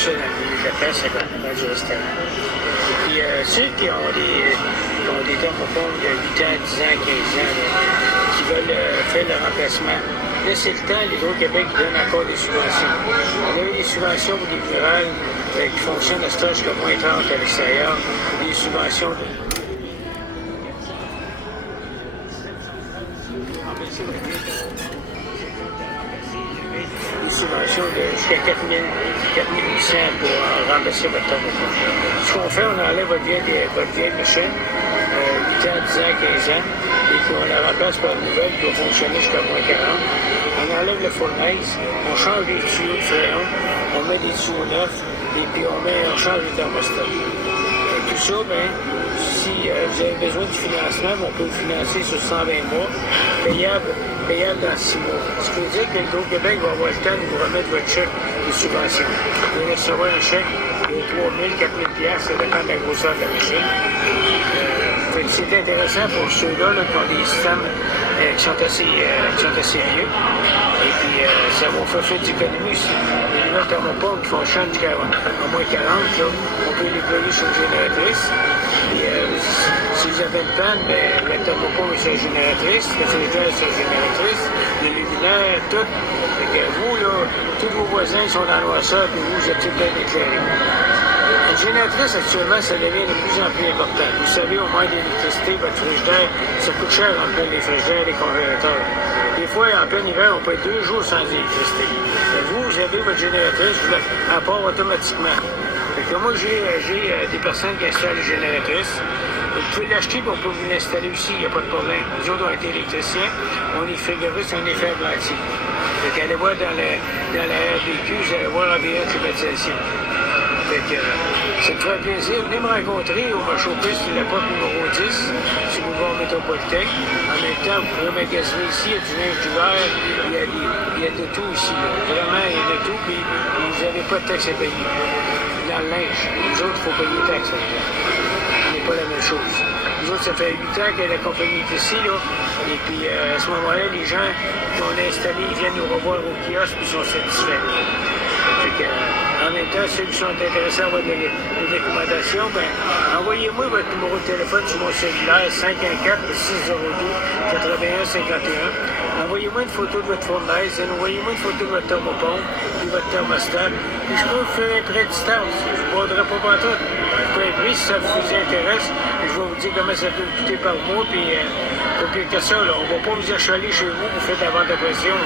ça dans le milieu de la place, à côté du restaurant. Et puis, ceux qui ont des thermopompes de 8 ans, 10 ans, 15 ans, là, qui veulent faire le remplacement, là, c'est le temps, l'Hydro-Québec donne encore des subventions. On a eu des subventions pour des murales qui fonctionnent à stage comme moins 30 à l'extérieur, des subventions de... Des subventions de jusqu'à 4 800 pour remplacer votre thermopompe. Ce qu'on fait, on enlève votre vieille machine, 8 ans, 10 ans, 15 ans, et puis on la remplace par une nouvelle qui va fonctionner jusqu'à moins 40. On enlève le fournaise, on change les tuyaux de fréon, on met des tuyaux neufs, et puis on change le thermostat. Et tout ça, ben, si vous avez besoin du financement, on peut le financer sur 120 mois, payable dans 6 mois. Ce qui veut dire que l'Hydro-Québec va avoir le temps de vous remettre votre chèque de subvention. Vous allez recevoir un chèque de 3 000, 4 000 $, ça dépend de la grosseur de la machine. C'est intéressant pour ceux-là qui ont des systèmes qui sont assez vieux. Et puis, ça va faire des économies aussi. Les nouvelles thermopompes qui fonctionnent jusqu'à moins 40, là, on peut les déployer sur une génératrice. Et si vous avez une panne, ben, la thermopompe est sur la génératrice, le frigidaire est sur la génératrice, les luminaires, tout. Fait que vous, là, tous vos voisins sont dans la noirceur, puis vous êtes bien éclairés. La génératrice, actuellement, ça devient de plus en plus important. Vous savez, au moins d'électricité, votre frigidaire, ça coûte cher en plein les frigidaires, les congélateurs. Des fois, en plein hiver, on peut être 2 jours sans électricité. Mais vous avez votre génératrice, vous la part automatiquement. Fait que moi, j'ai des personnes qui installent les génératrices. Vous pouvez l'acheter, puis on peut vous l'installer aussi, il n'y a pas de problème. Nous autres, on est électriciens, on est frigoristes, on est ferblantiers. Fait qu'allez voir dans la RBQ, vous allez voir ABA climatisation. Fait que ça me ferait plaisir. Venez me rencontrer au marché aux puces de la porte numéro 10, sur le boulevard métropolitain. En même temps, vous pouvez magasiner ici, il y a du linge d'hiver, il y a de tout ici. Là. Vraiment, il y a de tout, puis vous n'avez pas de taxes à payer. Dans le linge, nous autres, il faut payer des taxes. Ce n'est pas la même chose. Nous autres, ça fait 8 ans que la compagnie est ici, là. Et puis, à ce moment-là, les gens qu'on a installés, ils viennent nous revoir au kiosque, puis ils sont satisfaits. Fait que, en même temps, ceux qui sont intéressés à avoir des recommandations, ben, envoyez-moi votre numéro de téléphone sur mon cellulaire 514-602-8151. Envoyez-moi une photo de votre fournaise, envoyez-moi une photo de votre thermopompe, puis votre thermostat. Puis je peux vous faire un prêt à distance. Je ne vous prendrai pas partout. Je peux un prix si ça vous intéresse. Je vais vous dire comment ça peut vous coûter par mois, puis pas pire que ça, là. On ne va pas vous achaler chez vous pour faire de la vente de pression.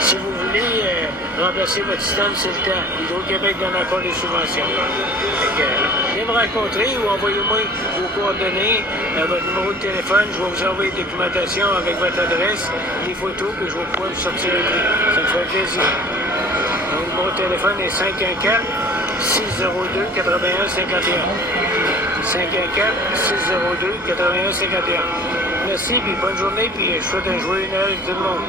Si vous voulez remplacer votre système, c'est le temps. Hydro-Québec donne encore des subventions. Venez me rencontrer ou envoyez-moi vos coordonnées, votre numéro de téléphone. Je vais vous envoyer une documentation avec votre adresse, les photos, puis je vais pouvoir vous sortir le prix. Ça me ferait plaisir. Mon numéro de téléphone est 514-602-8151. 514-602-8151. Merci, puis bonne journée, puis je souhaite un joyeux Noël à tout le monde.